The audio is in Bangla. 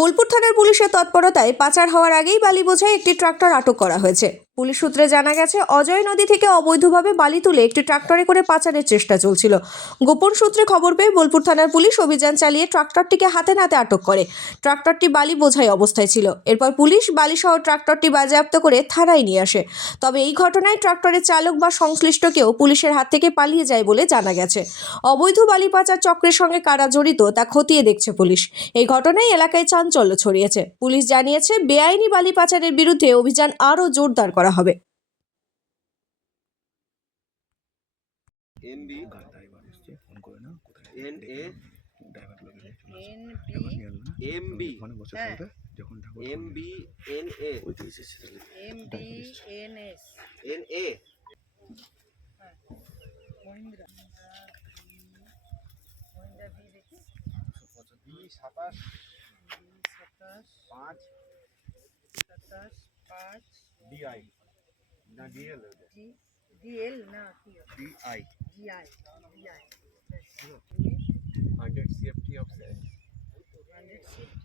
বোলপুর থানার পুলিশের তৎপরতায় পাচার হওয়ার আগেই বালি বোঝাই একটি ট্রাক্টর আটক করা হয়েছে। পুলিশ সূত্রে জানা গেছে, অজয় নদী থেকে অবৈধভাবে বালি তুলে একটি ট্রাক্টরে করে পাচারের চেষ্টা চলছিল। গোপন সূত্রে খবর পেয়ে বোলপুর থানার পুলিশ অভিযান চালিয়ে ট্রাক্টরটিকে হাতে নাতে আটক করে। ট্রাক্টরটি বালি বোঝাই অবস্থায় ছিল। এরপর পুলিশ বালিসহ ট্রাক্টরটি বাজেয়াপ্ত করে থানায় নিয়ে আসে। তবে এই ঘটনায় ট্রাক্টরের চালক বা সংশ্লিষ্ট কেউ পুলিশের হাত থেকে পালিয়ে যায় বলে জানা গেছে। অবৈধ বালি পাচার চক্রের সঙ্গে কারা জড়িত তা খতিয়ে দেখছে পুলিশ। এই ঘটনায় এলাকায় চাঞ্চল্য ছড়িয়েছে। পুলিশ জানিয়েছে, বেআইনি বালি পাচারের বিরুদ্ধে অভিযান আরও জোরদার করা হবে। DL না কি DI GI 100 CFT of 100